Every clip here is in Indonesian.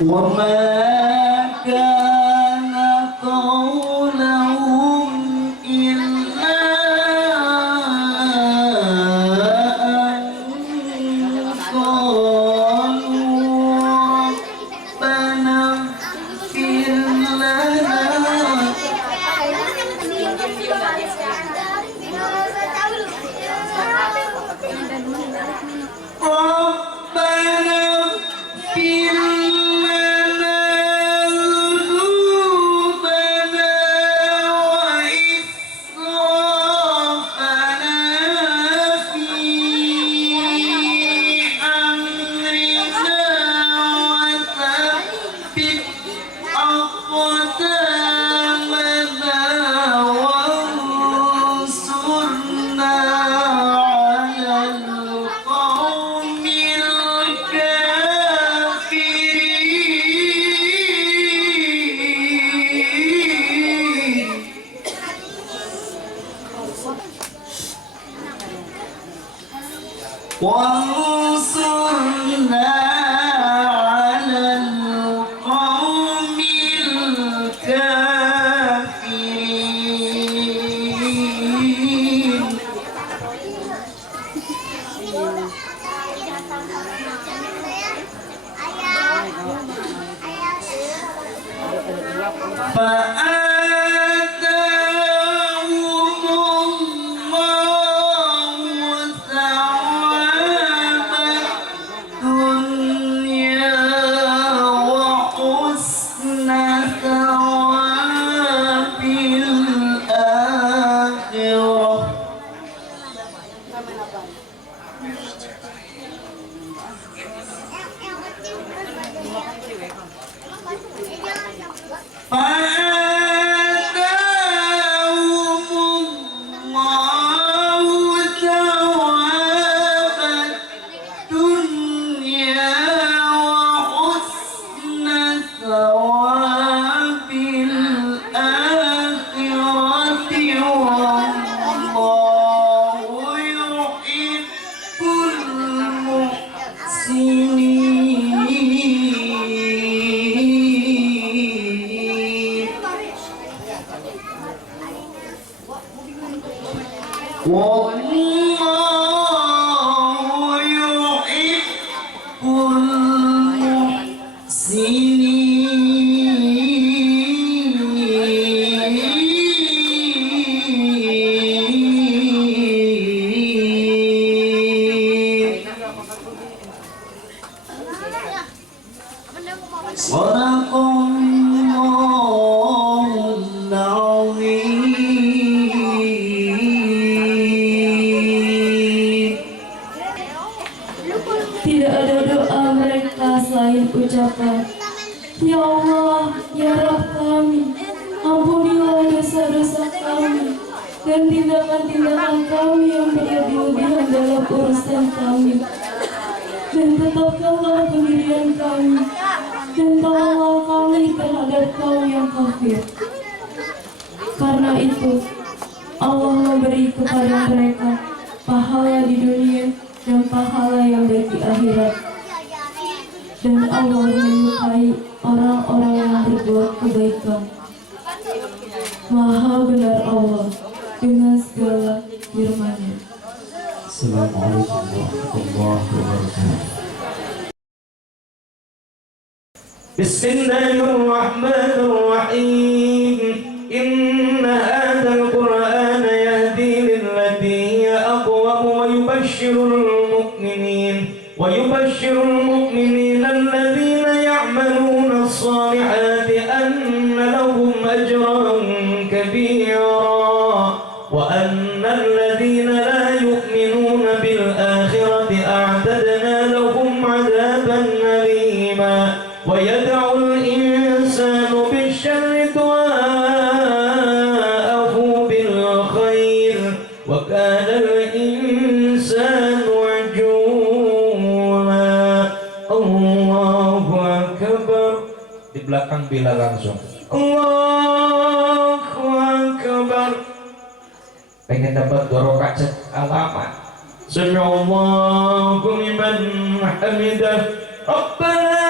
وما كان قولهم إلا أن قالوا ربنا اغفر لنا وانصرنا على القوم الكافرين Tidak ada doa mereka selain ucapan, Ya Allah, Ya Rabb kami, ampunilah dosa-dosa kami dan tindakan-tindakan kami yang berlebih-lebihan dalam urusan kami. Dan tetapkanlah pendirian kami, dan tolonglah kami terhadap kaum yang kafir. Karena itu, Allah memberi kepada mereka pahala di dunia dan pahala yang baik di akhirat. Dan Allah menyukai orang-orang yang berbuat kebaikan. Maha benar Allah dengan segala firman-Nya. Assalamualaikum warahmatullahi wabarakatuh. Bismillahirrahmanirrahim. Inna hadzal Qur'ana yahdi lillati hiya aqwam wa yubashshirul mu'minin alladhina ya'maluna as-salihati anna lahum ajran kabira wa anna alladhina la yu'minuna bil akhirati a'tadna lahum 'adaban alima wa yad'u al-insanu bish-sharri du'a'ahu bil khair wa kana al-insanu ajula. Allahu akbar. Di belakang bila langsung Allahu akbar. Pengen dapat 2 rakaat alamat. Sami'allahu liman hamidah. Rabbana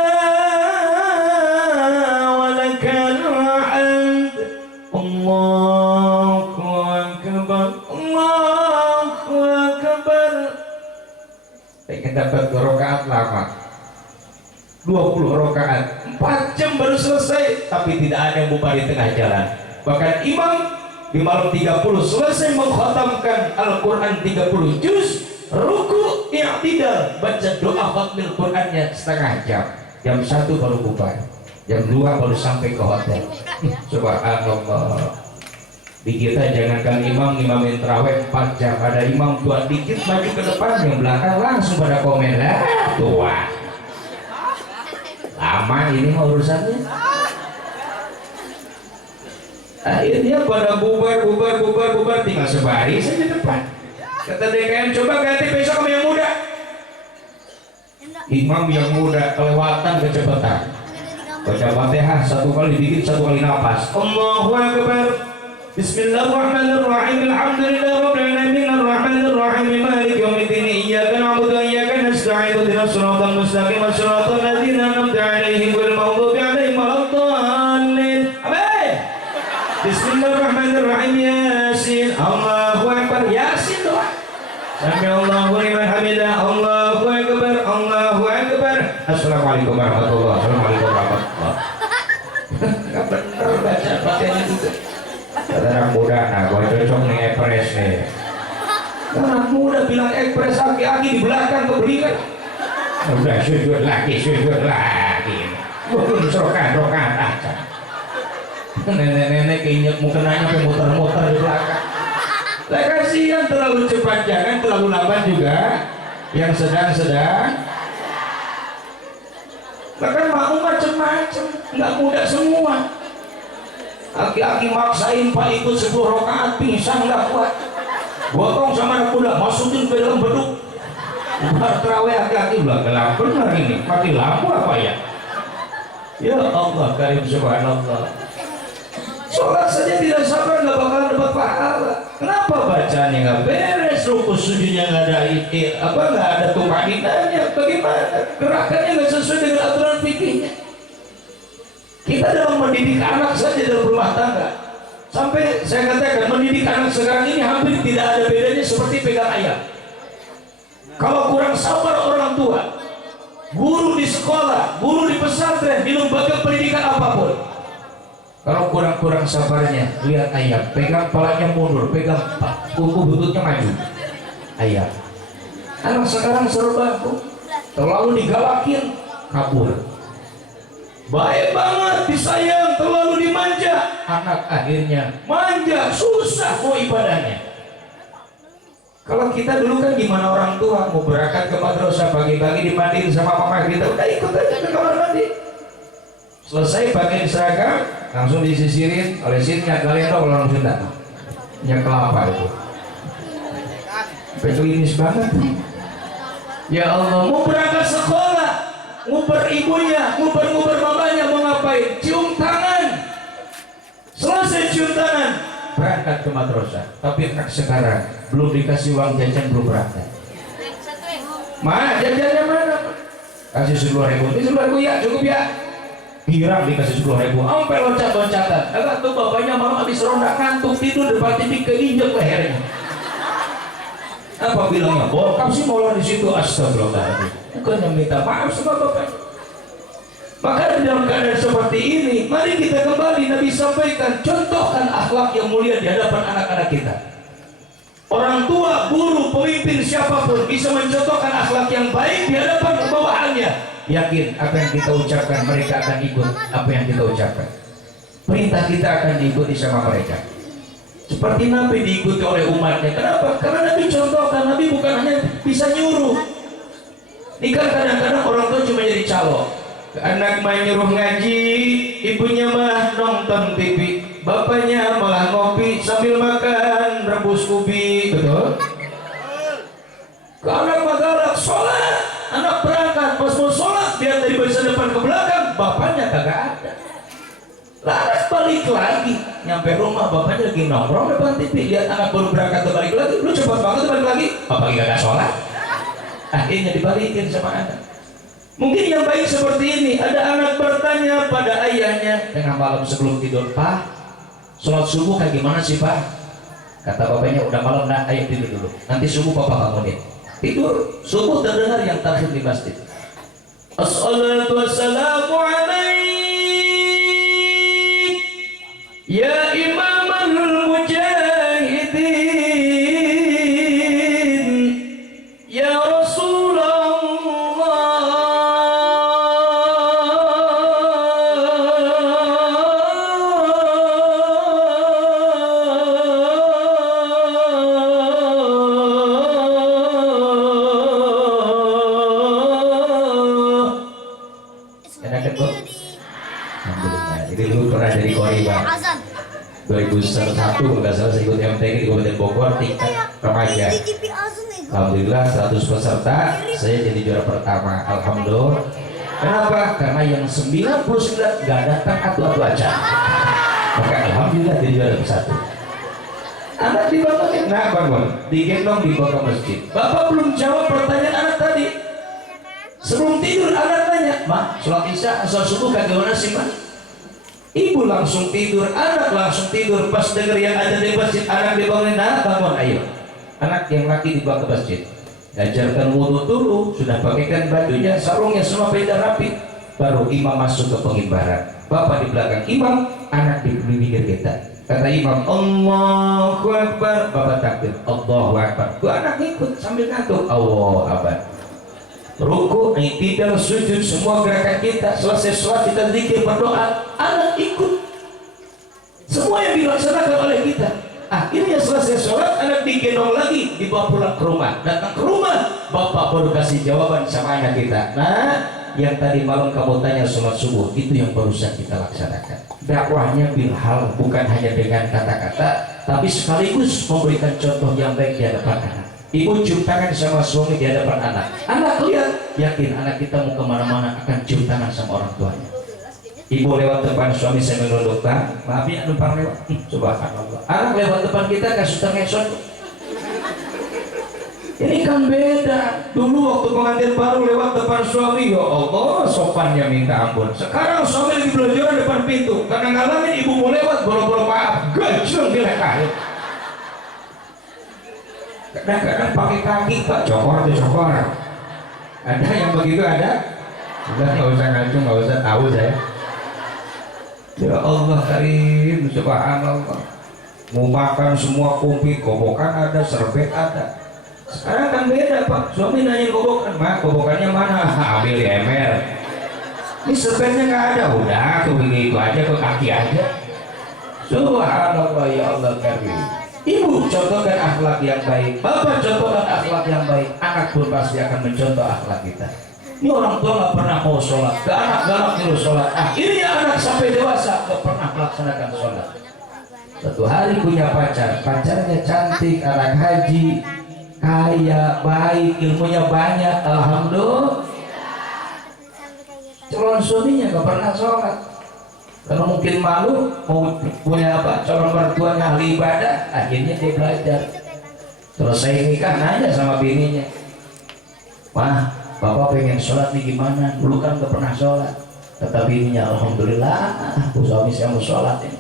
tapi tidak ada yang bubar di tengah jalan. Bahkan imam di malam 30 selesai mengkhatamkan Al-Quran 30 juz, ruku i'tidal, baca doa khatmil Qurannya setengah jam. Jam 1 baru bubar, jam 2 baru sampai ke hotel. Subhanallah. Di kita jangankan imam imamin terawih 4 jam, ada imam tua dikit maju ke depan, yang belakang langsung pada komen, lah tua lama ini mah urusannya. Akhirnya pada bubar, tinggal sebaris saja depan. Kata DKM, coba ganti besok sama yang muda. Imam yang muda kelewatan kecepatan. Baca Fatihah 1 kali dikit, 1 kali nafas. Allahu Akbar. Bismillahirrahmanirrahim. Alhamdulillahirabbil alamin arrahmanir rahim maliki yaumiddin iyyaka na'budu wa iyyaka nasta'in ihdinas siratal mustaqim siratal ladzina an'amta 'alaihim ghairil maghdubi 'alaihim waladdallin. Amin. Bismillahirrahmanirrahim. Yasin. Allahu Akbar. Yasin doa. Sami Allahu liman hamidah. Allahu Akbar. Allahu Akbar. Assalamualaikum warahmatullahi wabarakatuh. Enggak benar baca Fatihah itu. Anak muda, nah gua cocok nih ekspres nih. Anak muda bilang ekspres, aki-aki di belakang keberikan. Udah sujud lagi. Belum rokat aja. Nenek-nenek keinjak mukenanya sampai muter-muter di belakang. Lah kasihan, terlalu cepat jangan, terlalu lambat juga. Yang sedang-sedang. Bahkan mau macam-macam, nggak mudah semua. Aki-aki maksain Pak ikut 10 rakaat, pingsan nggak kuat. Gotong sama anak muda, masukin ke dalam beduk. Bar terawih aki-aki bilang gelap benar ini, mati lampu apa ya? Ya Allah karim subhanallah. Sholat saja tidak sabar nggak bakalan dapat pahala. Kenapa bacanya nggak beres, ruku sujudnya nggak ada, nggak ada tumaninanya, bagaimana? Gerakannya nggak sesuai dengan aturan fikihnya. Kita dalam mendidik anak saja dalam rumah tangga, sampai saya katakan mendidik anak sekarang ini hampir tidak ada bedanya seperti pegang ayam. Kalau kurang sabar orang tua, guru di sekolah, guru di pesantren, di lembaga pendidikan apapun, kalau kurang sabarnya, lihat ayam, pegang palanya mundur, pegang kuku bututnya maju, ayam. Anak sekarang serba terlalu digalakin, kabur. Baik banget, disayang, terlalu dimanja, anak akhirnya manja, susah mau ibadahnya. Kalau kita dulu kan gimana orang tua mau berangkat ke madrasah pagi-pagi dimandiin sama mama kita, udah ikut aja ke kamar mandi. Selesai pakaian seragam, langsung disisirin oleh sinnya kalian tahu orang Sunda, minyak kelapa itu. Peklinis banget. Ya Allah, mau berangkat sekolah, nguber ibunya, nguber mamanya, mau ngapain? Cium tangan. Selesai cium tangan, berangkat ke madrasah. Tapi sekarang belum dikasih uang jajan, belum berangkat. Ma, jajannya mana? Kasih 10.000. Ini 10.000 ya, cukup ya. Girang dikasih 10.000, sampai loncat-loncatan. Agak tuh bapaknya malam habis ronda ngantuk tidur depan TV keinjek lehernya. Apa bilangnya? Bokap sih mau di situ, astagfirullahaladzim. Bukannya minta maaf sama bapak. Maka dalam keadaan seperti ini, mari kita kembali Nabi sampaikan, contohkan akhlak yang mulia di hadapan anak-anak kita. Orang tua, guru, pemimpin siapapun bisa mencontohkan akhlak yang baik di hadapan bawahannya. Yakin apa yang kita ucapkan mereka akan ikut apa yang kita ucapkan. Perintah kita akan diikuti sama mereka. Seperti Nabi diikuti oleh umatnya. Kenapa? Karena Nabi contohkan. Nabi bukan hanya bisa nyuruh. Ini kan kadang-kadang orang tua cuma jadi calo. Anak main nyuruh ngaji, ibunya mah nonton TV, bapaknya malah ngopi sambil makan rebus ubi. Betul? Kalau anak galak sholat, anak berangkat pas mau sholat dia dari barisan depan ke belakang, bapaknya kagak ada. Laras balik lagi, nyampe rumah bapaknya lagi nongkrong depan TV, lihat anak baru berangkat balik lagi, lu cepat banget balik lagi, bapak gak sholat. Akhirnya dibalikin sama anak. Mungkin yang baik seperti ini, ada anak bertanya pada ayahnya tengah malam sebelum tidur, Pak, sholat subuh kayak gimana sih Pak? Kata bapaknya, udah malam nah, ayo tidur dulu, nanti subuh papa bangunin. Tidur, subuh terdengar yang terakhir di masjid. Assalatu wassalamu alaikum Ya Imamul Mujahidin, Ya enak kan, alhamdulillah. Ini dulu pernah jadi kori bang. 2001 nggak salah saya ikut MTQ di Kabupaten Bogor tingkat remaja. Alhamdulillah 100 peserta saya jadi juara pertama. Alhamdulillah. Kenapa? Karena yang 99 nggak datang atu-atu aja. Maka alhamdulillah jadi juara satu. Anak dibangunin, nah bangun, digendong dibawa ke masjid. Bapak belum jawab pertanyaan anak tadi. Sebelum tidur anak tanya, "Mak, sholat isya asal subuh kagak mana sih, Mak?" Ibu langsung tidur, anak langsung tidur. Pas dengar yang ada di masjid, anak dibangunin, "Nah, bangun, ayo." Anak yang laki dibawa ke masjid, diajarkan wudhu dulu, sudah pakaikan bajunya, sarungnya semua beda rapi. Baru imam masuk ke pengimbaran. Bapak di belakang imam, anak di pinggir kita. Kata imam, Allahu Akbar, bapak takbir, Allahu Akbar. Gua anak ikut sambil ngantuk, Allahu Akbar. Ruku, i'tidal, sujud, semua gerakan kita. Selesai sholat kita zikir, berdoa, anak ikut. Semua yang dilaksanakan oleh kita. Akhirnya selesai sholat, anak digendong lagi, dibawa pulang ke rumah. Datang ke rumah, bapak baru kasih jawaban sama anak kita. Nah, yang tadi malam kamu tanya sholat subuh, itu yang barusan kita laksanakan. Dakwahnya bilhal, bukan hanya dengan kata-kata, tapi sekaligus memberikan contoh yang baik di hadapan anak. Ibu cium tangan sama suami di hadapan anak. Anak lihat, yakin anak kita mau kemana-mana akan cium tangan sama orang tuanya. Ibu lewat depan suami saya menunduk, "Bang, maaf ya numpang lewat." Subhanallah. Anak lewat depan kita kasih tangan. Ini kan beda. Dulu waktu pengantin baru lewat depan suami, ya Allah, sopannya minta ampun. Sekarang suami lagi belajar depan pintu. Karena ngalamin ibu mau lewat, boro-boro maaf, gajeng dilekahin. Kadang-kadang pakai kaki, Pak, cokor tuh cokor. Ada yang begitu ada? Udah nggak usah ngacu, nggak usah tahu saya. Ya Allah Karim, subhanallah. Mau makan semua komplit, kobokan ada, serbet ada. Sekarang kan beda, Pak. Suami nanya kobokan, "Mak, kobokannya mana?" Ambil di ember. Ini serbetnya nggak ada, udah tuh begitu aja, ke kaki aja. Subhanallah, ya Allah Karim. Ibu contohkan akhlak yang baik, bapak contohkan akhlak yang baik, anak pun pasti akan mencontoh akhlak kita. Ini orang tua nggak pernah mau sholat, ke anak galak nyuruh sholat. Akhirnya anak sampai dewasa nggak pernah melaksanakan sholat. Satu hari punya pacar, pacarnya cantik, anak haji, kaya, baik, ilmunya banyak, alhamdulillah. Calon suaminya nggak pernah sholat. Karena mungkin malu mau punya apa, calon mertuanya ahli ibadah, akhirnya dia belajar. Selesai nikah nanya sama bininya, "Wah, bapak pengen sholat nih gimana? Dulu kan gak pernah sholat." Kata bininya, "Alhamdulillah, suami saya mau sholat ini."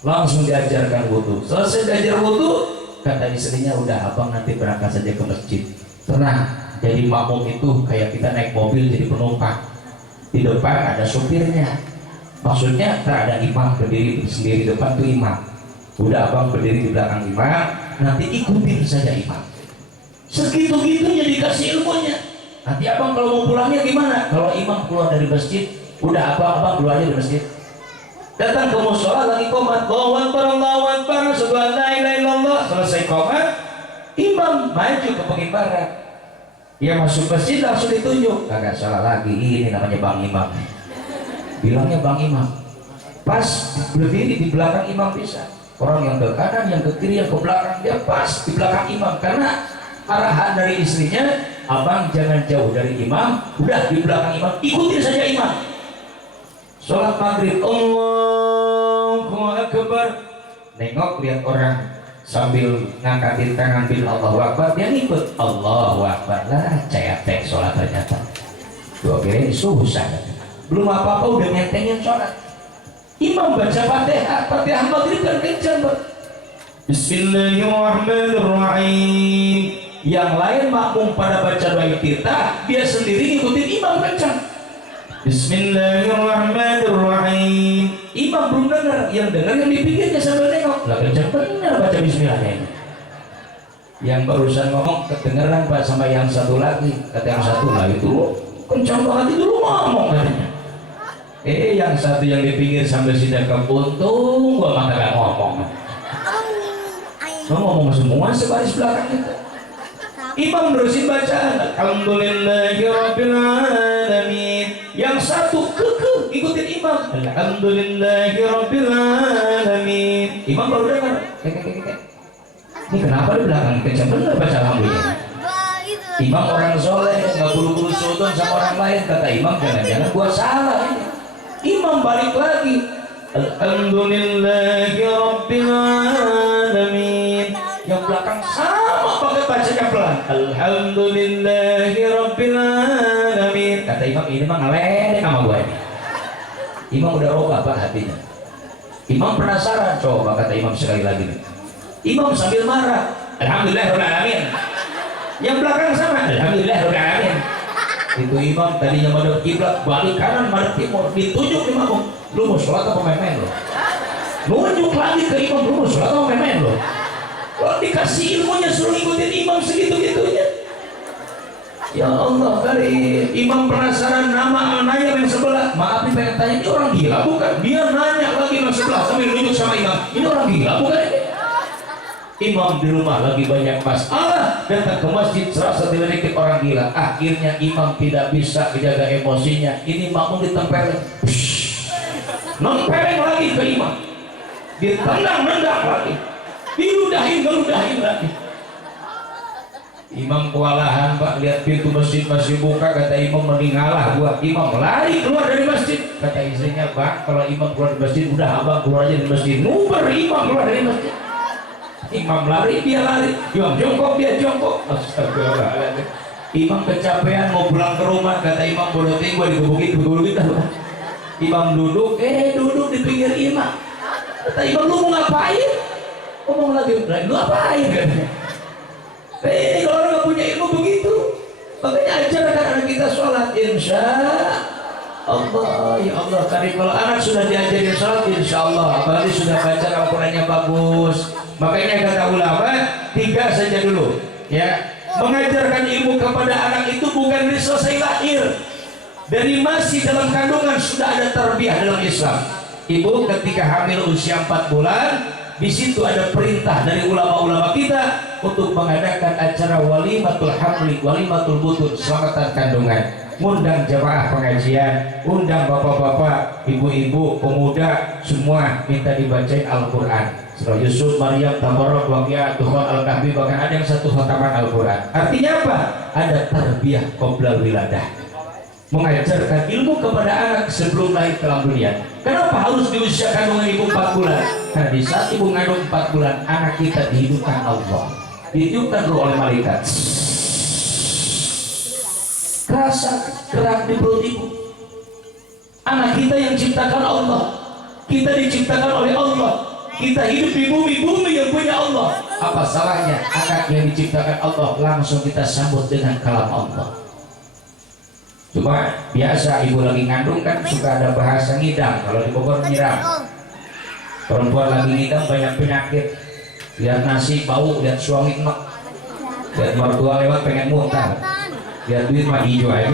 Langsung diajarkan wudhu. Selesai diajar wudhu, kata istrinya, "Udah, abang nanti berangkat saja ke masjid." Tenang, jadi makmum itu kayak kita naik mobil jadi penumpang. Di depan ada supirnya. Maksudnya tak ada imam berdiri sendiri, depan tuh imam. Udah abang berdiri di belakang imam, nanti ikutin saja imam. Segitu-gitunya dikasih ilmunya. Nanti abang kalau mau pulangnya gimana? Kalau imam keluar dari masjid, udah abang keluar aja dari masjid. Datang ke musola lagi qomat, Allahu Akbar, Allahu Akbar, asyhadu an la ilaha illallah. Selesai qomat, imam maju ke pengimbaran. Dia masuk masjid langsung ditunjuk. Kagak salah lagi, ini namanya Bang Imam. Bilangnya Bang Imam. Pas berdiri di belakang imam bisa. Orang yang ke kanan, yang ke kiri, yang ke belakang, dia pas di belakang imam. Karena arahan dari istrinya, abang jangan jauh dari imam, udah di belakang imam, ikutin saja imam. Sholat maghrib, Allahu Akbar. Nengok lihat orang sambil ngangkatin tangan bil Allahu Akbar, dia ngikut Allahu Akbar. Lah, cetek sholat ternyata. Gua kira ini susah. Belum apa-apa udah nyentengin sholat. Imam baca Fatihah, Fatihah maghrib kan kencang, Pak. Bismillahirrahmanirrahim. Yang lain makmum pada baca doa iftitah, dia sendiri ngikutin imam kencang. Bismillahirrahmanirrahim. Imam belum dengar, yang dengar yang dipikirnya sambil nengok. Lah kencang benar baca bismillahnya ini. Yang barusan ngomong kedengeran Pak sama yang satu lagi. Kata yang satu lah itu kencang banget itu lu ngomong katanya. Yang satu yang dipikir sambil sidak untung gua mata gak ngomong. Lo ngomong semua sebaris belakang kita. Imam terusin bacaan Alhamdulillahirabbil alamin. Yang satu kekeh ikutin imam Alhamdulillahirabbil alamin. Imam baru dengar. Ini kenapa di belakang kencang bener baca alhamdulillah. Imam orang soleh nggak buru-buru sultan sama orang lain. Kata imam jangan-jangan gua salah ini. Imam balik lagi Alhamdulillahirabbil alamin. Yang belakang sama pakai bacanya pelan Alhamdulillahirabbil alamin. Kata imam ini mah ngeledek sama gua ini. Imam udah roba Pak hatinya. Imam penasaran, coba kata imam sekali lagi nih. Imam sambil marah Alhamdulillahirabbil alamin. Yang belakang sama Alhamdulillahirabbil alamin. Itu imam tadinya madhab kiblat balik kanan madhab timur, ditunjuk imam, lu mau sholat apa main-main lo? Nunjuk lagi ke imam, lu mau sholat apa main-main lo? Kalau dikasih ilmunya suruh ikutin imam segitu-gitunya. Ya Allah, dari imam penasaran nama nanya yang sebelah. Maaf nih pengen tanya, ini orang gila bukan? Dia nanya lagi yang sebelah sambil nunjuk sama imam. Ini orang gila bukan ini? Imam di rumah lagi banyak masalah, datang ke masjid serasa diledek orang gila. Akhirnya imam tidak bisa menjaga emosinya. Ini makmum ditempelin, nempelin lagi ke imam, ditendang-nendang lagi, diludahin lagi. Imam kewalahan Pak, lihat pintu masjid masih buka. Kata imam mending ngalah gua. Imam lari keluar dari masjid. Kata istrinya, Bang, kalau imam keluar dari masjid udah abang keluar aja dari masjid. Nguber imam keluar dari masjid. Imam lari, dia lari. Imam jongkok, dia jongkok. Astagfirullahaladzim. Imam kecapean mau pulang ke rumah. Kata imam, bodoh ting gua digebukin. Imam duduk, duduk di pinggir imam. Kata imam, lu mau ngapain? Ngomong lagi, lu ngapain? Katanya. Kalau orang gak punya ilmu begitu, makanya ajarkan anak kita sholat. Insya Allah, ya Allah. Tadi kalau anak sudah diajarin sholat, insya Allah, apalagi sudah baca Al-Qurannya bagus. Makanya kata ulama, 3 saja dulu. Ya, mengajarkan ilmu kepada anak itu bukan dari selesai lahir, dari masih dalam kandungan sudah ada tarbiyah dalam Islam. Ibu ketika hamil usia 4 bulan, di situ ada perintah dari ulama-ulama kita untuk mengadakan acara walimatul hamli, walimatul butun, selamatan kandungan. Undang jamaah pengajian, undang bapak-bapak, ibu-ibu, pemuda, semua minta dibacain Al-Quran. Surah Yusuf, Maryam, Tabarok, Waqiah, Dukhan, Al-Kahfi, bahkan ada yang 1 khataman Al-Quran. Artinya apa? Ada tarbiyah qoblal wiladah, mengajarkan ilmu kepada anak sebelum lahir ke dalam dunia. Kenapa harus di usia kandungan ibu 4 bulan? Karena di saat ibu ngandung 4 bulan, anak kita dihidupkan Allah, dihidupkan roh oleh malaikat. Kerasa gerak di perut ibu. Anak kita yang ciptakan Allah, kita diciptakan oleh Allah, kita hidup di bumi yang punya Allah. Apa salahnya anak yang diciptakan Allah langsung kita sambut dengan kalam Allah? Cuma biasa ibu lagi ngandung kan suka ada bahasa ngidam. Kalau di Bogor nyiram, perempuan lagi ngidam banyak penyakit. Lihat nasi bau, lihat suami enak, lihat mertua lewat pengen muntah, lihat duit mah hijau aja.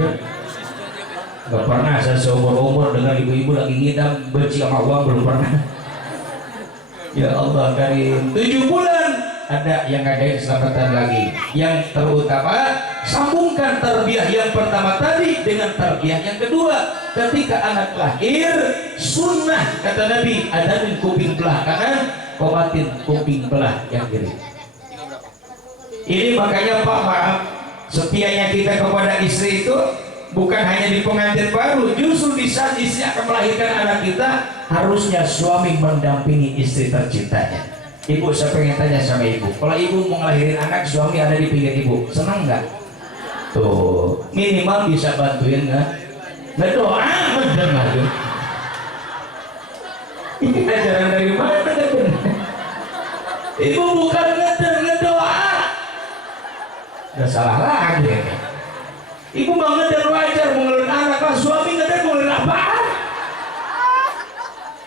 Gak pernah saya seumur-umur dengan ibu-ibu lagi ngidam benci sama uang, belum pernah. Ya Allah, dari 7 bulan ada yang ngadain selamatan lagi. Yang terutama, sambungkan tarbiyah yang pertama tadi dengan tarbiyah yang kedua. Ketika anak lahir, sunnah kata Nabi, adain kuping belah kanan, komatin kuping belah yang kiri. Ini makanya Pak, maaf, setianya kita kepada istri itu bukan hanya di pengantin baru, justru di saat istri akan melahirkan anak kita, harusnya suami mendampingi istri tercintanya. Ibu, saya pengen tanya sama ibu, kalau ibu mau ngelahirin anak, suami ada di pinggir ibu, senang nggak? Tuh, minimal bisa bantuin nggak? Ngedoa, mendengar tuh. Ini ajaran dari mana? Ibu bukan ngedoa, nggak salah lagi. Ibu mau ngeder wajar, mau ngelahirin anak, lah suami ngeder mau ngelahirin kenapa?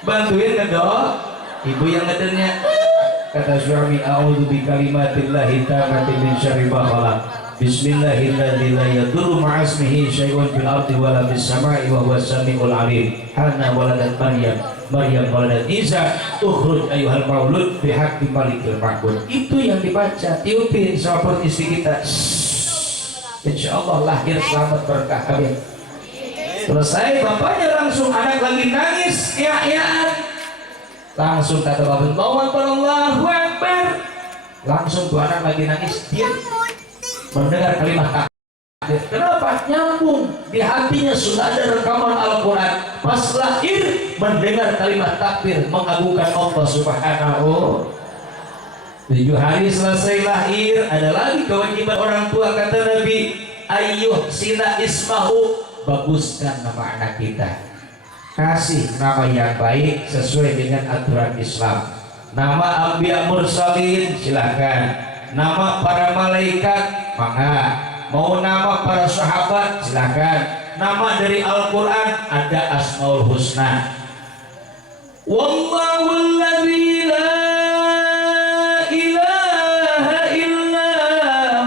Bantuin ngedok. Ibu yang ngedernya. Kata suami, a'udzu bikalimatillahi tammati min syarri ma khalaq. Bismillahirrahmanirrahim. La yadurru ma'asmihi syai'un fil ardi wala fis sama'i wa huwas samiul alim. Hana waladat Maryam, Maryam waladat Isa. Ukhruj ayyuhal maulud bihaqqi malikil ma'bud. Itu yang dibaca. Tiupin sama perut istri kita. Insyaallah lahir selamat berkah. Amin. Selesai bapaknya langsung, anak lagi nangis ya. Langsung kata bapak, Allahu Akbar. Langsung tuh anak lagi nangis, dia mendengar kalimat takbir. Kenapa? Nyambung di hatinya, sudah ada rekaman Al-Quran. Pas lahir mendengar kalimat takbir, mengagungkan Allah Subhanahu. 7 hari selesai lahir, ada lagi kewajiban orang tua. Kata Nabi, ayyuh sina ismahu, baguskan nama anak kita, kasih nama yang baik sesuai dengan aturan Islam. Nama Anbiya Mursalin silahkan, nama para malaikat mangga, mau nama para sahabat silahkan, nama dari Al-Quran ada Asmaul Husna. Wallahul ladzi la ilaha illa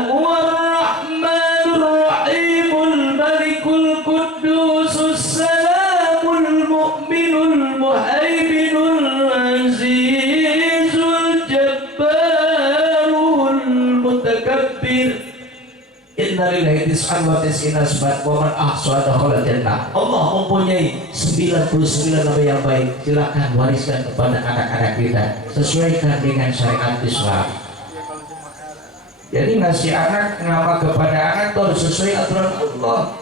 huwar rahmanur rahimul malikul qudusus salamul mu'minul muhaiminul azizul jabbarul mutakabbir. Inna lillahi tis'an wa tis'ina asmat wa man ahsana dakhala jannah. Allah mempunyai 99 nama yang baik. Silakan wariskan kepada anak-anak kita, sesuaikan dengan syariat Islam. Jadi ngasih anak, nama kepada anak itu harus sesuai aturan Allah.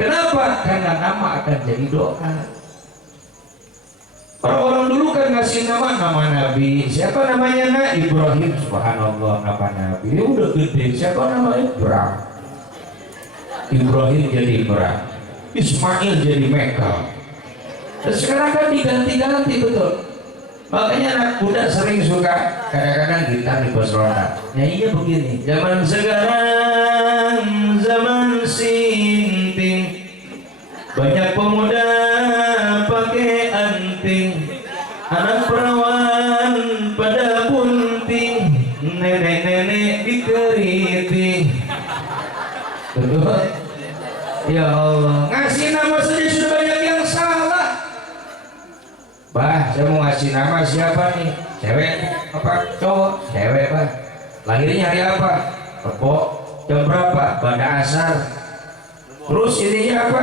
Kenapa? Karena nama akan jadi doa. Orang-orang dulu kan ngasih nama Nabi. Siapa namanya? Ibrahim. Subhanallah, nama Nabi. Dia udah gede. Siapa namanya? Ibrahim jadi Ibrahim, Ismail jadi Mekal. Dan sekarang kan diganti-ganti betul. Makanya anak muda sering suka kadang-kadang gitar di pos ronda. Ya iya begini. Zaman sekarang zaman sinting, banyak pemuda pakai anting, anak perawan pada bunting, nenek-nenek dikeriting. Betul. Ya Allah, ngasih nama saja sudah banyak yang salah. Bah, saya mau ngasih nama siapa nih? Cewek apa cowok? Cewek, Bah. Lahirnya hari apa? Rebo. Jam berapa? Pada asar. Terus ininya apa?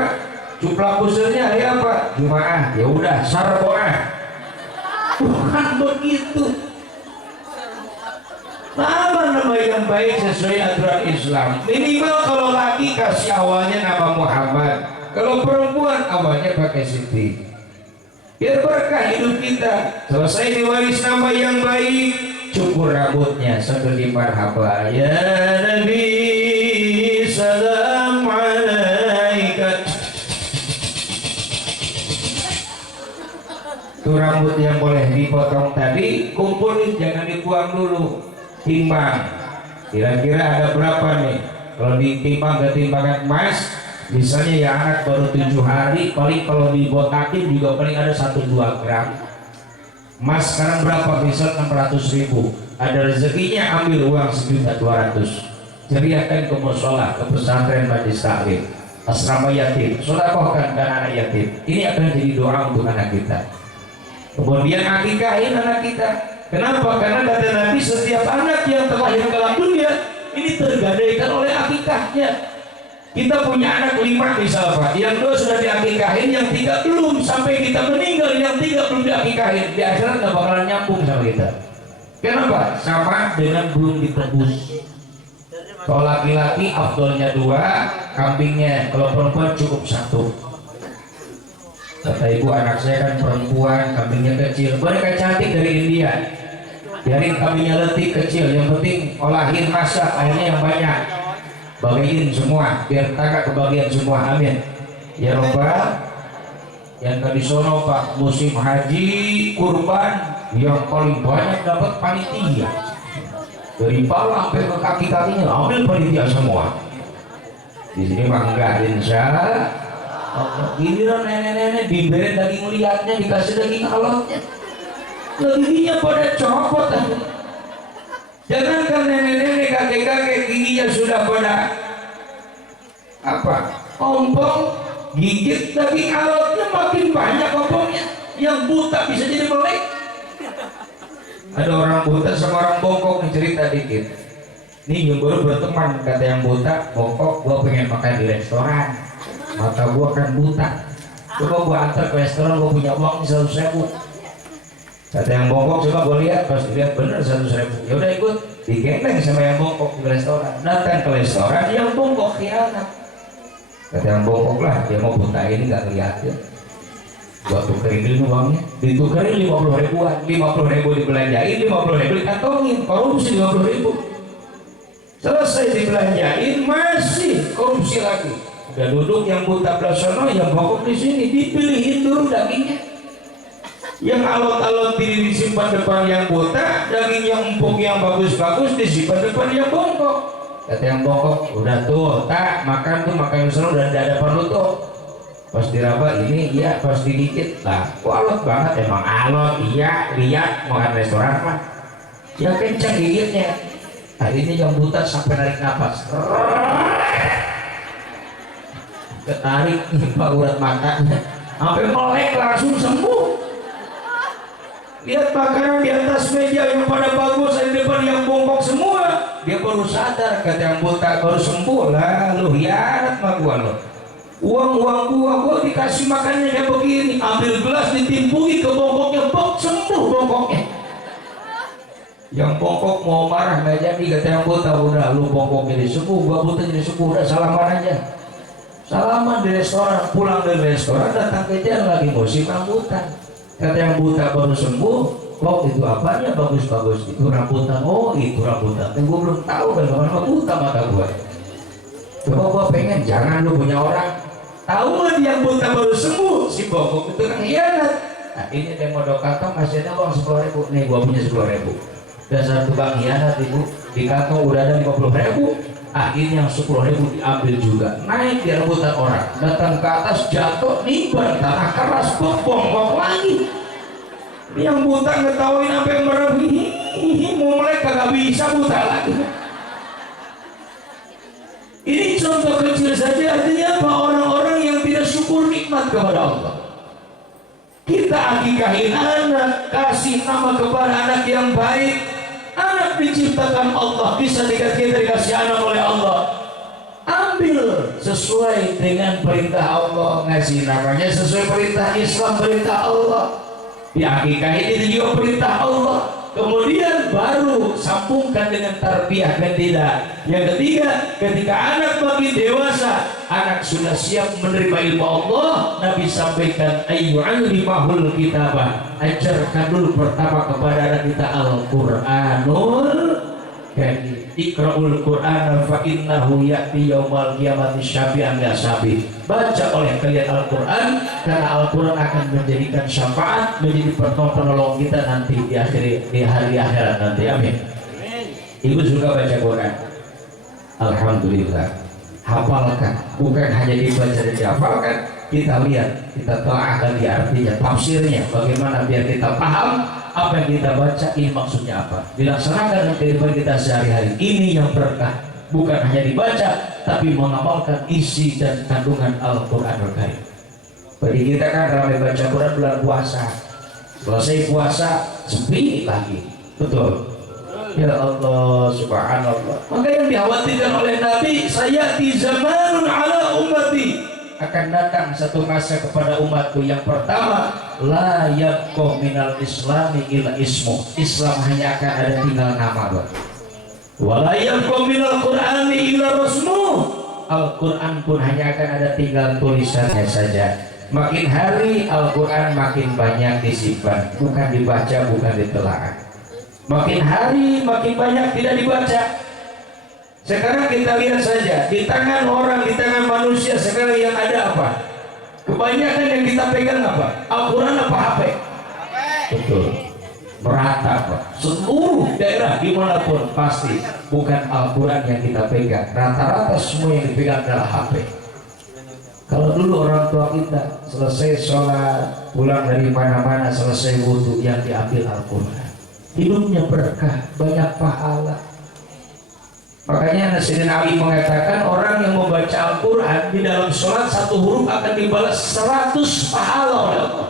Cuplak kusurnya hari apa? Jumaah. Ya udah, sarboah. Bukan begitu. Nama yang baik sesuai aturan Islam. Minimal kalau laki kasih awalnya nama Muhammad, kalau perempuan awalnya pakai Siti. Biar berkah hidup kita. Selesai diwaris nama yang baik, cukur rambutnya sambil dimarhaba. Ya Nabi salam alaika. Itu rambut yang boleh dipotong tadi, kumpulin, jangan dibuang dulu. Timbang, kira-kira ada berapa nih? Kalau ditimbang ke timbangan emas, misalnya ya anak baru 7 hari, paling kalau dibotakin juga paling ada 1-2 gram. Emas sekarang berapa? Misal 600.000. Ada rezekinya, ambil uang 1.200.000. Ceriakan ke musola, ke pesantren Majlis Taklim, asrama yatim, sedekahkan dan anak yatim. Ini akan jadi doa untuk anak kita. Kemudian akikahin anak kita. Kenapa? Karena kata Nabi, setiap anak yang terlahir ke dalam dunia ini tergadaikan oleh akikahnya. Kita punya anak 5 misal Pak, yang 2 sudah diakikahin, yang 3 belum. Sampai kita meninggal, yang 3 belum diakikahin. Di akhirat gak bakalan nyambung sama kita. Kenapa? Sama dengan belum ditebus. Kalau laki-laki afdolnya 2, kambingnya. Kalau perempuan cukup 1. Kata ibu, anak saya kan perempuan, kambingnya kecil. Mereka cantik dari India. Biarin kambingnya letih kecil, yang penting olahin, masak, airnya yang banyak. Bagiin semua, biar kakak kebagian semua. Amin. Ya Rabbal. Yang tadi sono Pak, musim haji kurban yang paling banyak dapat panitia. Dari kepala sampai ke kaki-kakinya ambil panitia semua. Di sini mah enggak, insya giliran nenek-nenek diberi daging liatnya, dikasih daging alotnya, giginya pada copot aja. Jangankan nenek-nenek, kakek-kakek giginya sudah pada apa? Ompong, gigit daging alotnya makin banyak ompongnya. Yang buta bisa jadi melek. Ada orang buta sama orang bongkok nih, cerita dikit. Nih yang baru berteman, kata yang buta, bongkok, gua pengen makan di restoran, mata gua kan buta, coba gua antar ke restoran, gua punya uang 100.000. Kata yang bongkok, coba gua lihat, pas lihat bener 100.000, yaudah ikut, digendeng sama yang bongkok di restoran. Datang ke restoran, yang bongkok khianat. Kata yang bongkok lah, dia mau buta ini gak ngeliatin, gua tukerin dulu uangnya, ditukerin 50.000-an, 50.000 dibelanjain, 50.000 dikantongin, korupsi 50.000. Selesai dibelanjain, masih korupsi lagi. Udah duduk yang buta belah sono, yang bongkok di sini, dipilihin dulu dagingnya. Yang alot-alot disimpan depan yang buta, daging yang empuk yang bagus-bagus disimpan depan yang bongkok. Kata yang bongkok, udah tuh, tak makan tuh, makan selalu dan tidak ada perlu tuh. Pas diraba ini, iya, pas digigit, lah, kok alot banget, emang alot, iya, lihat, makan restoran mah. Ya kencang gigitnya. Akhirnya yang buta sampai narik nafas, ketarik urat matanya, sampai melek langsung sembuh. Lihat makanan di atas meja yang pada bagus, di depan yang bongkok semua, dia baru sadar. Kata yang buta, baru sembuh lah, lu hianat sama gua lo. Uang gua dikasih makannya kayak begini, ambil gelas ditimpungi ke bongkoknya, bok sembuh bongkoknya. Yang bongkok mau marah nggak jadi. Kata yang buta, udah lu bongkok jadi sembuh, gua buta jadi sembuh, udah salaman aja. Salaman di restoran, pulang dari restoran datang ke jalan lagi musim rambutan. Kata yang buta, baru sembuh, kok itu apanya bagus-bagus, itu rambutan. Oh itu rambutan, gua belum tahu bagaimana buta mata gua. Coba gua pengen, jangan lu punya orang tahu nggak yang buta baru sembuh, si bongkok itu kan hianat. Nah ini demo kantong, masih ada uang 10.000, nih gua punya 10.000. Dasar tukang hianat ibu, di kantong udah ada 50.000. Akhirnya yang 10.000 diambil juga, naik di rebutan orang, datang ke atas, jatuh, niban tanah keras, bongkok lagi. Yang buta ngetawain sampai merem, mau melek kagak bisa, buta lagi. Ini contoh kecil saja, artinya apa? Orang-orang yang tidak syukur nikmat kepada Allah. Kita akikahin anak, kasih nama kepada anak yang baik. Anak diciptakan Allah, bisa dikasih anak oleh Allah. Ambil sesuai dengan perintah Allah, ngasih namanya sesuai perintah Islam, perintah Allah. Diakikahin itu juga perintah Allah. Kemudian baru sambungkan dengan tarbiyah dan tidak. Yang ketiga, ketika anak makin dewasa, anak sudah siap menerima ilmu Allah, Nabi sampaikan ayyu'allimahul kitabah, ajarkan dulu pertama kepada anak kita Al-Quranul Karim. Iqra'ul Qur'an fa innahu ya'ti yaumal qiyamati syafi'an ya syafi'. Baca oleh kalian Al-Quran, karena Al-Quran akan menjadikan syafaat, menjadi penolong kita nanti di hari akhirat nanti. Amin. Ibu suka baca Quran, alhamdulillah. Hafalkan, bukan hanya dibaca dan dihafalkan, kita lihat, kita telah di artinya, tafsirnya, bagaimana biar kita paham apa yang kita baca ini maksudnya apa, dilaksanakan dalam kehidupan kita sehari-hari. Ini yang berkah, bukan hanya dibaca tapi mengamalkan isi dan kandungan Al-Quranul Karim. Bagi kita kan ramai baca Quran bulan puasa, selesai puasa sepi lagi, betul. Ya Allah, subhanallah. Maka yang dikhawatirkan oleh Nabi, saya di zamanun ala ummati, akan datang satu masa kepada umatku yang pertama, la yabqa minal islami illa ismu. Islam hanya akan ada tinggal nama, Pak. Wa la yabqa minal qur'ani illa rasmu. Al-Quran pun hanya akan ada tinggal tulisannya saja. Makin hari Al-Quran makin banyak disimpan, bukan dibaca, bukan ditelaah. Makin hari makin banyak tidak dibaca. Sekarang kita lihat saja, di tangan orang, di tangan manusia sekarang yang ada apa? Kebanyakan yang kita pegang apa? Al-Quran apa HP? Betul, merata Pak. Seluruh daerah dimanapun pasti bukan Al-Quran yang kita pegang. Rata-rata semua yang dipegang adalah HP. Kalau dulu orang tua kita selesai sholat, pulang dari mana-mana, selesai wudhu, yang diambil Al-Quran. Hidupnya berkah, banyak pahala. Makanya Sayyidina Ali mengatakan orang yang membaca Al-Quran di dalam sholat satu huruf akan dibalas 100 pahala oleh Allah.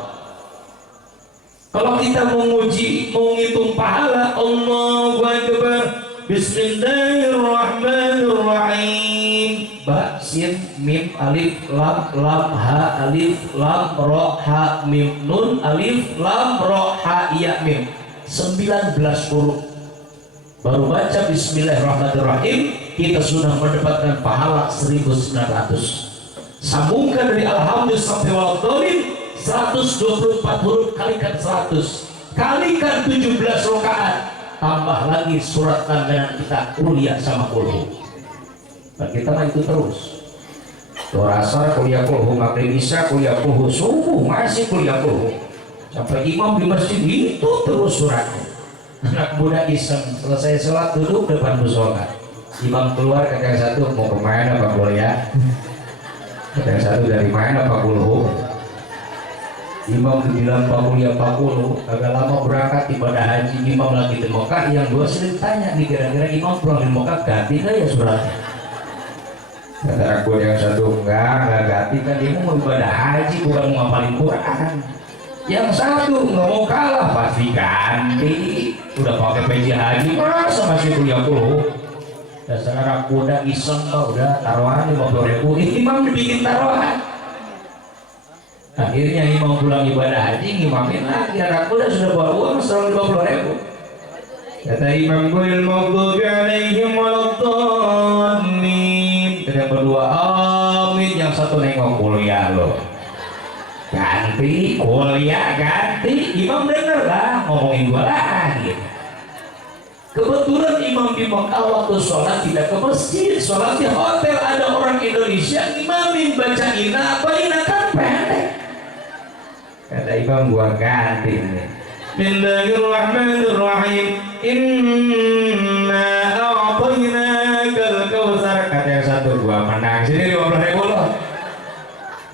Kalau kita menguji, menghitung pahala, Allahu Akbar, Bismillahirrahmanirrahim. Ba, sin, mim, alif, lam, ha, alif, lam, ro, ha, mim, nun, alif, lam, ro, ha, ya, mim. 19 huruf. Baru baca Bismillahirrahmanirrahim, kita sudah mendapatkan pahala 1900. Sambungkan dari Alhamdulillah sampai Waladhdallin, 124 huruf kalikan 100, kalikan 17 rakaat, tambah lagi surat langganan kita kuliah sama kulhu. Nah, kita mah itu terus. Doa asar kuliah kulhu, maghrib isya kuliah kulhu, subuh masih kuliah kulhu. Sampai imam di masjid itu terus suratnya. Anak muda iseng, selesai sholat duduk depan musola. Imam keluar, kata yang satu, mau kemana Pak Kuliah? Kata yang satu, dari mana Pak Kulhu? Imam bilang Pak Kuliah Pak Kulhu. Agak lama berangkat ibadah haji, imam lagi di Mekah. Yang dua sering tanya nih, kira-kira imam pulang di Mekah ganti nggak ya suratnya? Kata aku yang satu, enggak ganti, kan dia mau ibadah haji, bukan mau ngapalin Quran. Yang satu nggak mau kalah, pasti ganti. Udah pakai peci haji, masa masih kuliah Kulhu? Dasar anak kuda iseng, udah taruhan 50.000, imam dibikin taruhan. Akhirnya imam pulang ibadah haji, ngimamin lagi, anak kuda sudah bawa uang 150.000. Kata imam, qul maghdubi alaihim waladdallin. Yang berdua amin, yang satu nengok kuliah lo. Ganti, kuliah ganti, imam denger lah, ngomongin gua lagi. Kebetulan imam di Mekah waktu sholat tidak ke masjid, sholat di hotel. Ada orang Indonesia imamin, bacain apa ini kan pendek. Kata imam, gua ganti nih. Bismillahirrahmanirrahim. Inna a'tainakal kautsar. Kata yang satu, gua menang. Sini 50.000 loh.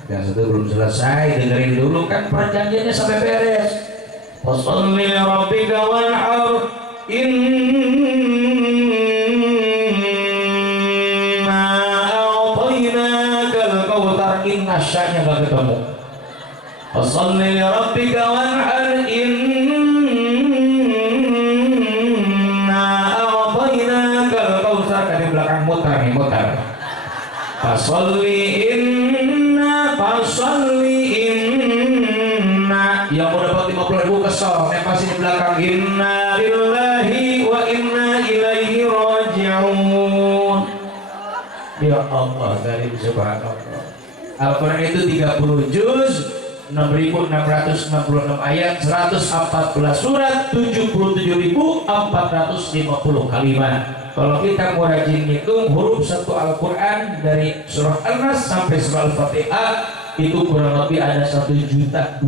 Yang satu belum selesai, dengerin dulu kan perjanjiannya sampai beres. Fasholli li rabbika wanhar, inna a'tainakal kautsar. Innasyanya gak ketemu. Fasholli li rabbika wanhar, inna a'tainakal kautsar. Di belakang mutar nih, mutar. Fasholli inna, yang mau dapat 50.000 kesel, yang pasti di belakang inna lillahi wa inna ilaihi raji'un. Ya Allah, dari subhanallah. Al-Quran itu 30 juz, 6.666 ayat, 114 surat, 77.450 kalimat. Kalau kita mau rajin hitung huruf satu Al-Quran dari surah An-Nas sampai surah Al-Fatihah, itu kurang lebih ada 1.012.000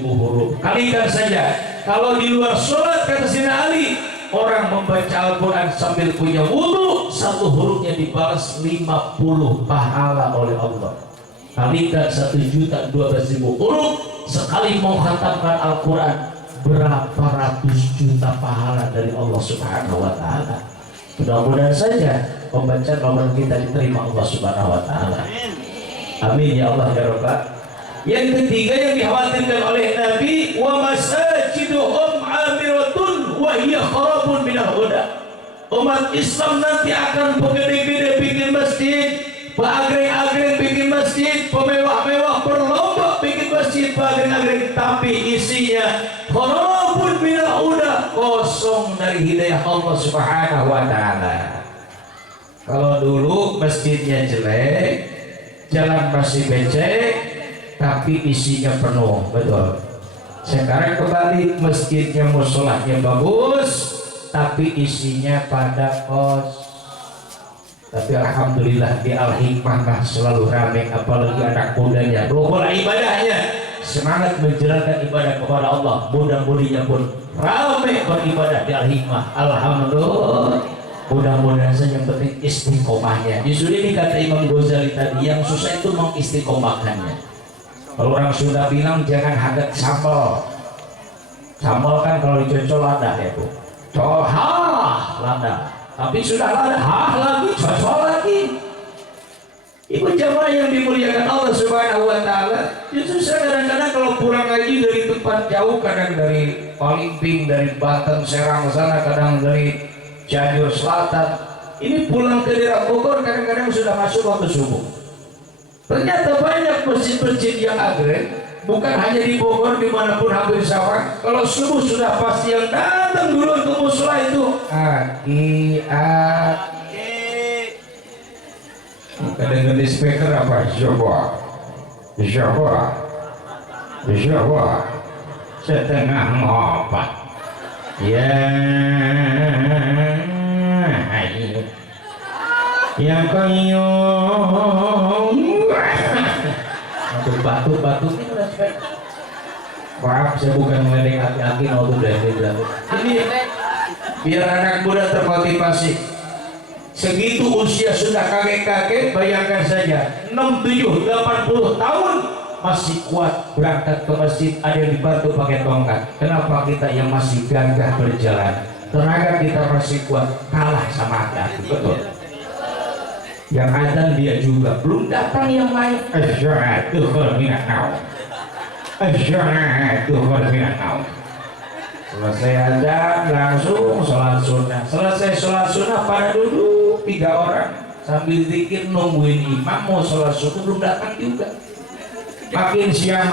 huruf. Kalikan saja. Kalau di luar sholat, kata Sayyidina Ali, orang membaca Al-Quran sambil punya wudu, satu hurufnya dibalas 50 pahala oleh Allah. Kalikan 1.012.000 huruf, sekali mau khatamkan Al-Quran, berapa ratus juta pahala dari Allah Subhanahu wa Ta'ala. Mudah-mudahan saja pembacaan Ramadan kita diterima Allah Subhanahu wa Ta'ala. Amin ya Allah ya Rabbal. Yang ketiga yang dikhawatirkan oleh Nabi, wa masajiduhum amiratun wa hiya kharabun minal huda. Umat Islam nanti akan begede-gede bikin masjid, beagreng-agreng bikin masjid, pemewah-mewah berlomba bikin masjid beagreng-agreng, tapi isinya kharabun minal huda, kosong dari hidayah Allah Subhanahu wa Ta'ala. Kalau dulu masjidnya jelek, jalan masih becek, tapi isinya penuh, betul. Sekarang kembali, masjidnya musholahnya bagus, tapi isinya pada kos. Tapi alhamdulillah di Al-Hikmah mah selalu ramai, apalagi anak mudanya, rukun ibadahnya, semangat menjalankan ibadah kepada Allah, mudah-mudinya pun ramai beribadah di Al-Hikmah. Alhamdulillah. Mudah-mudahan saja yang penting istiqomahnya. Justru ini kata Imam Ghazali tadi, yang susah itu mengistiqomahkannya. Kalau orang Sunda bilang jangan hangat sambal. Sambal kan kalau dicocol lada ya bu. Lada. Tapi sudah lada, lagi, cocol lagi. Ibu jamaah yang dimuliakan Allah Subhanahu wa Ta'ala, justru saya kadang-kadang kalau pulang lagi dari tempat jauh, kadang dari Palimping, dari Batang, Serang sana, kadang dari Cianjur Selatan, ini pulang ke daerah Bogor kadang-kadang sudah masuk waktu subuh. Ternyata banyak masjid-masjid yang agreng, bukan hanya di Bogor, dimanapun hampir sama. Kalau subuh sudah pasti yang datang dulu ke mushola itu aki. Kadang di speaker apa? Jawa setengah ngopat ya yang koyong batu ini udah spek. Maaf, saya bukan meledek aki-aki, ini biar anak muda termotivasi. Segitu usia sudah kakek-kakek, bayangkan saja 6, 7, 80 tahun masih kuat berangkat ke masjid, ada yang dibantu pakai tongkat. Kenapa kita yang masih gagah berjalan, tenaga kita masih kuat, kalah sama aki-aki? Betul. Yang azan dia juga belum datang yang lain. Asyhadu selesai azan langsung sholat sunnah. Selesai sholat sunnah pada duduk 3 orang sambil zikir nungguin imam mau sholat sunnah, belum datang juga. Makin siang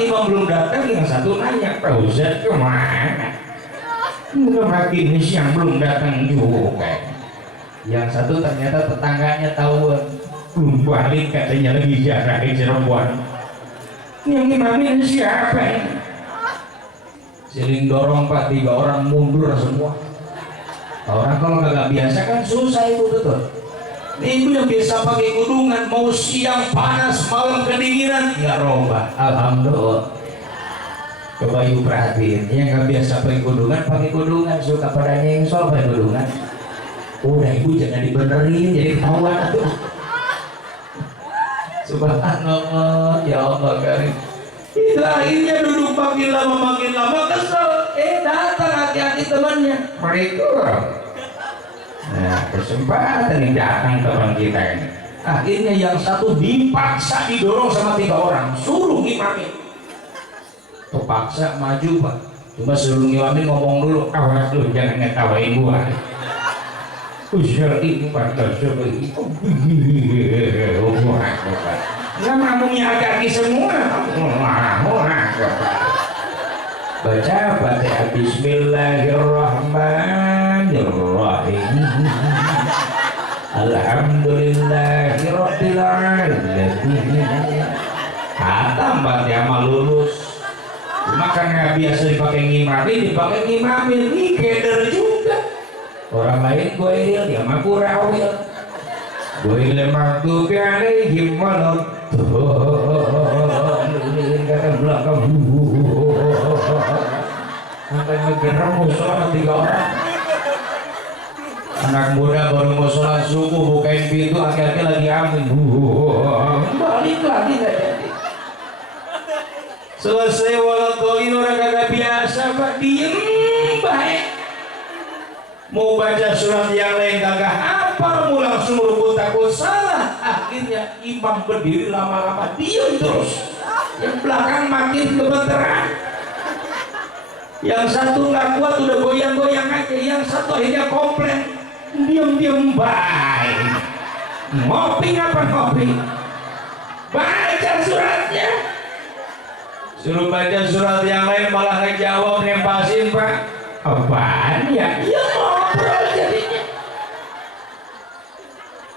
imam belum datang, yang satu nanya, Pak Ustadz kemana? Makin siang belum datang juga. Yang satu ternyata tetangganya tahuan, belum balik katanya, lagi jarak di Cirebon. Yang imamin siapa ini? Siling dorong Pak, 3 orang mundur semua. Orang kalau nggak biasa kan susah itu, betul. Ibu yang biasa pakai kudungan, mau siang panas, malam kedinginan, nggak robah. Alhamdulillah. Coba ibu perhatiin, yang nggak biasa pakai kudungan, suka pada nyengsol pakai kudungan. Udah ibu jangan dibenerin, jadi kawan tuh. Subhanallah, ya Allah karim. Akhirnya duduk makin lama kesel. Datang hati-hati temannya. Mereka. Nah, kesempatan yang datang teman kita ini. Akhirnya yang satu dipaksa didorong sama 3 orang, suruh ngimamin. Terpaksa maju Pak. Cuma suruh ngimamin ngomong dulu, awas lu jangan ngetawain gua. Usia ini pada seperti itu. Nggak mampunya kaki semua. Baca Fatihah Bismillahirrahmanirrahim. Alhamdulillahirabbil alamin. Khatam Fatihah mah lulus. Cuma karena biasa dipakai ngimamin, ini keder juga. Orang lain gue dia mah kurawil. Gue lemak alaihim waladdallin, kata belakang sampai ngegerem musola 3 orang. Anak muda baru mau sholat subuh, bukain pintu, aki-aki lagi amin, balik lagi nggak jadi. Selesai waladdallin, orang kagak biasa Pak, diem baik. Mau baca surat yang lain kagak hafal, mau langsung rukuk takut salah. Akhirnya imam berdiri lama-lama diam terus. Yang belakang makin gemeteran. Yang satu nggak kuat udah goyang-goyang aja. Yang satu akhirnya komplain, diam-diam baik. Ngopi apa ngopi? Baca suratnya. Suruh baca surat yang lain malah ngejawab, nempasin Pak. Apaan ya? Ya ngobrol jadinya.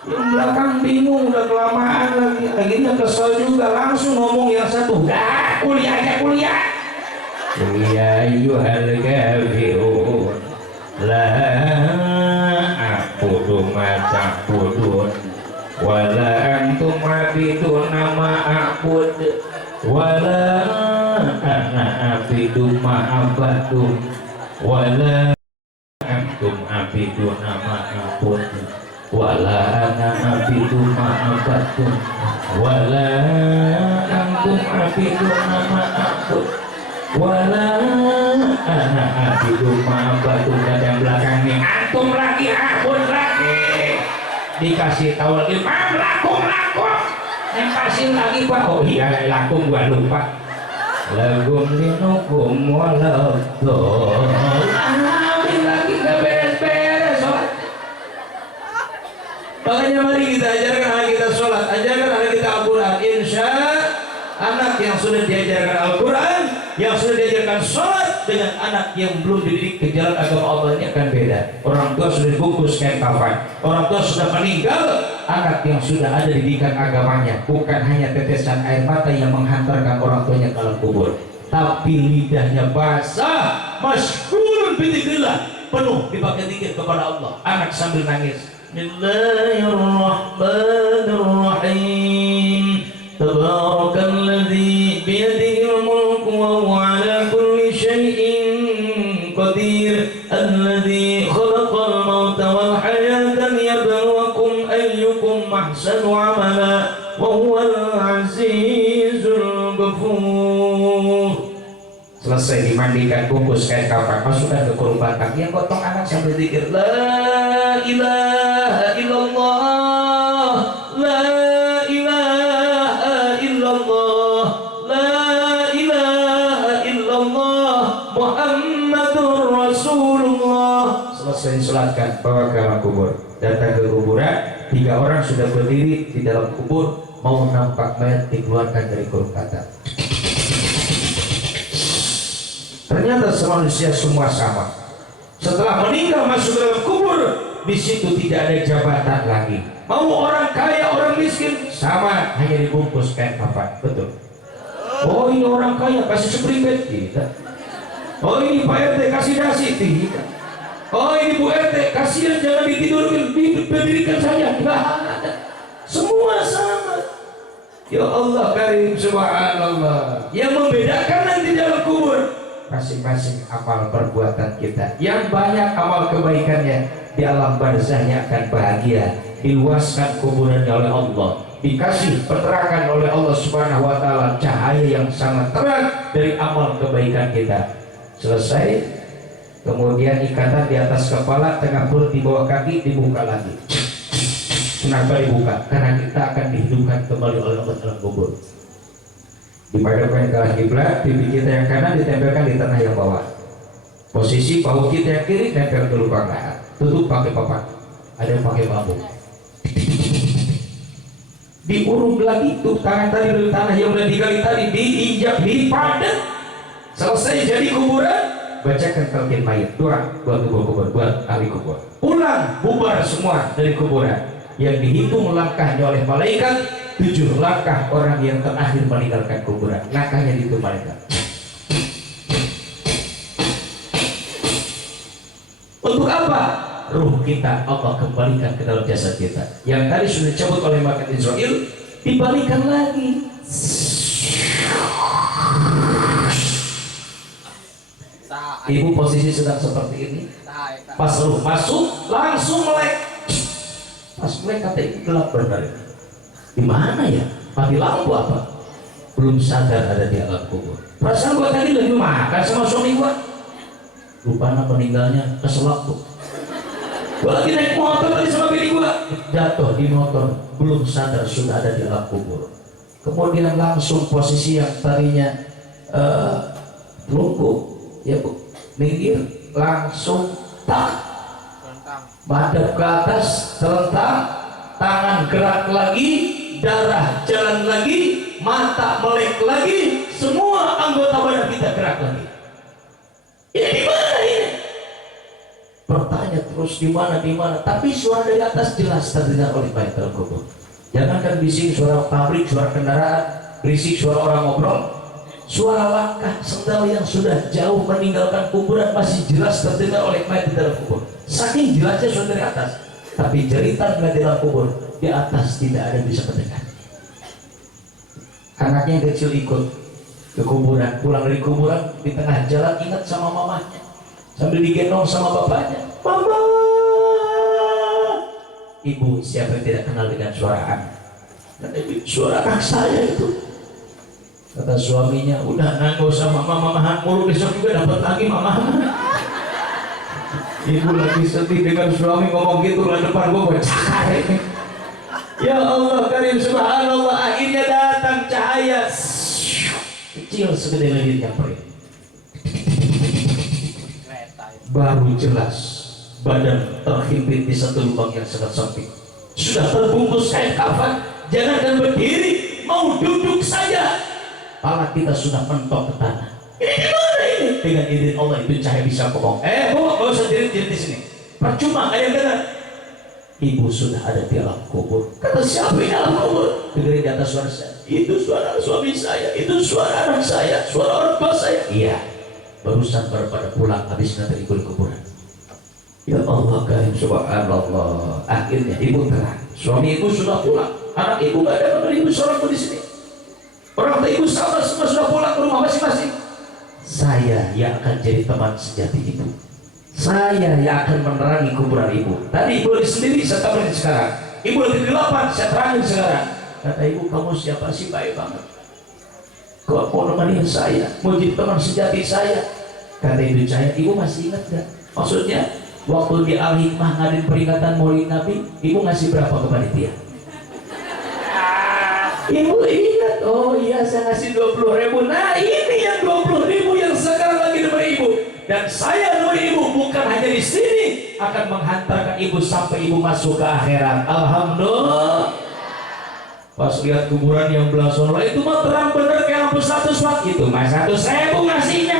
Yang belakang bingung, udah kelamaan lagi. Akhirnya kesel juga, langsung ngomong yang satu, dah kuliah aja kuliah. Ya ayyuhal kafirun la a'budu ma ta'budun wa la antum 'abiduna ma a'bud wa la ana 'abidu ma 'abadtum wala antum abiduna ma'apun wala ana abidu ma'abatun wala antum abiduna ma'apun wala ana abidu ma'abatun. Dan yang belakangnya antum lagi abun lagi dikasih tahu lagi lakum yang kasih lagi pak. Oh iya lakum gua lupa lagum dinukum walaupun amin lagi gak beres-beres sholat. Makanya mari kita ajarkan anak kita sholat, ajarkan anak kita Al-Quran. Insya anak yang sudah diajarkan Al-Quran, yang sudah diajarkan sholat dengan anak yang belum dididik ke jalan agama Allah ini akan beda. Orang tua sudah dibungkus kain kafan, orang tua sudah meninggal, anak yang sudah ada didikan agamanya bukan hanya tetesan air mata yang menghantarkan orang tuanya ke dalam kubur, tapi lidahnya basah, masyhurun bidzikrillah, penuh dipakai zikir kepada Allah. Anak sambil nangis, Bismillahirrahmanirrahim, Tabarakalladzi biyadihil mulku wa huwa ala kulli syai'in qadir, alladzi khalaqal mauta wal hayata liyabluwakum ayyukum ahsanu amala wa huwal azizul ghafur. Selesai dimandikan, bungkus kain kafan, masukkan ke kurung batang. Yang gotong anak sambil zikir la ilaha illallah, la ilaha illallah, la ilaha illallah, Muhammadur Rasulullah. Selesai disolatkan, bawa ke dalam kubur. Datang ke kuburan, 3 orang sudah berdiri di dalam kubur, mau nampak mayat dikeluarkan dari kurung batang. Ternyata manusia semua sama. Setelah meninggal masuk ke dalam kubur, di situ tidak ada jabatan lagi. Mau orang kaya, orang miskin, sama, hanya dibungkus kain kafan. Betul. Oh ini orang kaya kasih seprimbet, tidak. Oh ini Pak RT kasih dasi, tidak. Oh ini Bu RT kasihan jangan ditidurkan, diberdirikan saja. Tidak ada. Semua sama. Ya Allah karim subhanallah. Yang membedakan nanti dalam kubur masing-masing amal perbuatan kita. Yang banyak amal kebaikannya di alam barzahnya akan bahagia, diluaskan kuburannya oleh Allah, dikasih penerangan oleh Allah Subhanahu wa taala, cahaya yang sangat terang dari amal kebaikan kita. Selesai, kemudian ikatan di atas kepala, tengah perut, di bawah kaki dibuka lagi. Kenapa dibuka? Karena kita akan dihidupkan kembali oleh Allah dalam kubur. Dipadamkan ke arah kiblat, pipi kita yang kanan ditempelkan di tanah yang bawah. Posisi bahu kita yang kiri tempel ke lubang leher. Tutup pakai papan, ada yang pakai bambu. Diurung lagi tuh tangan tadi dari tanah yang udah digali tadi, diinjak, dipadat. Selesai jadi kuburan, bacakan talqin mayit, doa buat kubur-kubur, buat ahli kubur. Pulang, bubar semua dari kuburan. Yang dihitung langkahnya oleh malaikat, 7 langkah orang yang terakhir meninggalkan kuburan. Langkahnya dihitung malaikat. Untuk apa? Ruh kita Allah kembalikan ke dalam jasad kita. Yang tadi sudah dicabut oleh malaikat Israel, dibalikan lagi. Ibu posisi sedang seperti ini. Pas ruh masuk, langsung melek. Pas melek kata ibu gelap benar. Di mana ya? Mati lampu apa? Belum sadar ada di alam kubur. Perasaan gua tadi lagi makan sama suami gua. Rupanya meninggalnya keselak tuh. Gua lagi naik motor tadi sama bini gua, jatuh di motor, belum sadar sudah ada di alam kubur. Kemudian langsung posisi yang tadinya lumpuh, ya bu, minggir, langsung tak, madep ke atas, terlentang, tangan gerak lagi, darah jalan lagi, mata melek lagi, semua anggota badan kita gerak lagi. Ini di mana ini? Bertanya terus di mana? Tapi suara dari atas jelas terdengar oleh baik dalam kubur. Jangankan bising suara pabrik, suara kendaraan, berisik suara orang ngobrol, suara langkah sendal yang sudah jauh meninggalkan kuburan masih jelas terdengar oleh mayat di dalam kubur. Saking jelasnya suara dari atas, tapi jeritan mayat di dalam kubur di atas tidak ada yang bisa mendengar. Anaknya yang kecil ikut ke kuburan, pulang dari kuburan, di tengah jalan ingat sama mamanya, sambil digendong sama bapaknya, mama Ibu, siapa yang tidak kenal dengan suara anak? Kata ibu, suara anak saya itu. Kata suaminya, udah nanggo sama mama-mamahan mulu, besok juga dapat lagi mamahan. Ibu lagi sedih dengan suami ngomong gitu lah depan gua cakar ini. Ya Allah karim subhanallah, akhirnya datang cahaya kecil segede lilin yang perih. Baru jelas badan terhimpit di satu lubang yang sangat sempit. Sudah terbungkus kain kafan, jangankan berdiri, mau duduk saja pala kita sudah mentok ke tanah. Ini gimana ini? Dengan izin Allah itu cahaya bisa ngomong. Bu, gak usah jerit-jerit di sini. Percuma, kayak dengar. Ibu sudah ada di alam kubur. Kata siapa di alam kubur? Dengerin di atas suara saya. Itu suara suami saya, itu suara anak saya, suara orang tua saya. Iya, barusan baru pada pulang habis nanti ibu di kuburan. Ya Allah karim subhanallah. Akhirnya ibu terang. Suami ibu sudah pulang. Anak ibu gak ada, nomor ibu seorang pun di sini. Orang tua ibu sama semua sudah pulang ke rumah masing-masing. Saya yang akan jadi teman sejati ibu. Saya yang akan menerangi kuburan ibu. Tadi ibu lagi sendiri, saya temenin sekarang. Ibu lagi kegelapan, saya terangin sekarang. Kata ibu, kamu siapa sih? Baik banget. Kau mau nemenin saya, mau jadi teman sejati saya. Kata ibu saya, ibu masih ingat gak? Maksudnya, waktu di Al-Hikmah ngadain peringatan Maulid Nabi, ibu ngasih berapa ke panitia? Ibu ingat, oh iya saya ngasih 20.000. Nah ini yang 20.000 yang sekarang lagi dengan ibu. Dan saya dengan ibu bukan hanya di sini, akan menghantarkan ibu sampai ibu masuk ke akhirat. Alhamdulillah. Pas lihat kuburan yang belah sono itu mah terang bener kayak lampu 100 watt. Itu mah 100.000 ngasihnya.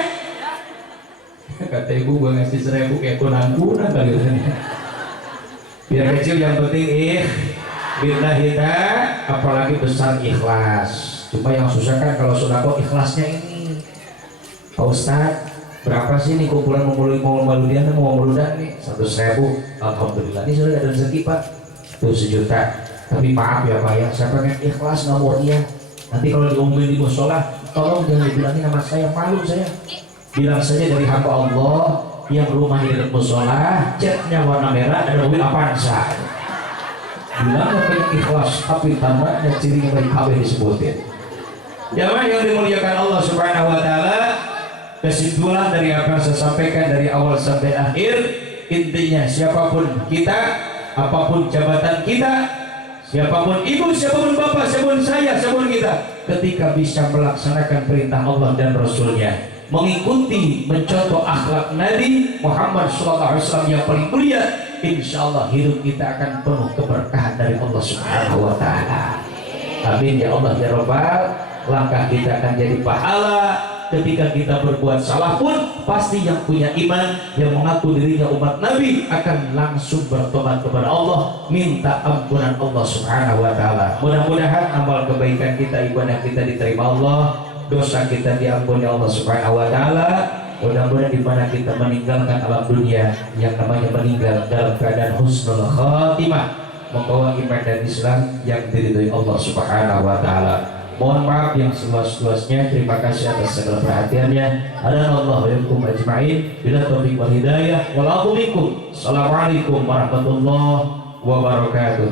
Kata ibu gua ngasih 1.000 kayak kunang-kunang kali ini. Biar kecil yang penting billahi ta'ala, apalagi besar ikhlas. Cuma yang susah kan kalau sodako ikhlasnya ini. Pak Ustadz, berapa sih nih kumpulan mauludian mau mauludan nih? 100.000. Alhamdulillah, ini sudah ada rezeki Pak. Tuh 1 juta. Tapi maaf ya Pak ya, saya pengen ikhlas nggak mau iya. Nanti kalau diomongin di musola, tolong jangan dibilangin nama saya, malu saya. Bilang saja dari hamba Allah yang rumahnya di musola, catnya warna merah, ada mobil Avanza. Bilang pengen ikhlas, tapi tambahnya cirinya baik KB disebutin. Jamaah yang dimuliakan Allah Subhanahu Wa Taala, kesimpulan dari apa yang saya sampaikan dari awal sampai akhir, intinya siapapun kita, apapun jabatan kita, siapapun ibu, siapapun bapak, siapapun saya, siapapun kita, ketika bisa melaksanakan perintah Allah dan Rasulnya, mengikuti mencontoh akhlak Nabi Muhammad SAW yang paling mulia, insya Allah hidup kita akan penuh keberkahan dari Allah Subhanahu Wa Taala. Amin ya Allah ya Rabbal. Langkah kita akan jadi pahala. Ketika kita berbuat salah pun pasti yang punya iman, yang mengaku dirinya umat Nabi akan langsung bertobat kepada Allah, minta ampunan Allah Subhanahu Wa Taala. Mudah-mudahan amal kebaikan kita, ibadah kita diterima Allah, dosa kita diampuni Allah Subhanahu Wa Taala. Mudah-mudahan di mana kita meninggalkan alam dunia, yang namanya meninggal dalam keadaan husnul khatimah, membawa iman dan Islam yang diridhoi Allah Subhanahu Wa Taala. Mohon maaf yang seluas-luasnya. Terima kasih atas segala perhatiannya. Hadanallahu wa iyyakum ajma'in. Bila taufiq wal hidayah. Assalamualaikum warahmatullahi wabarakatuh.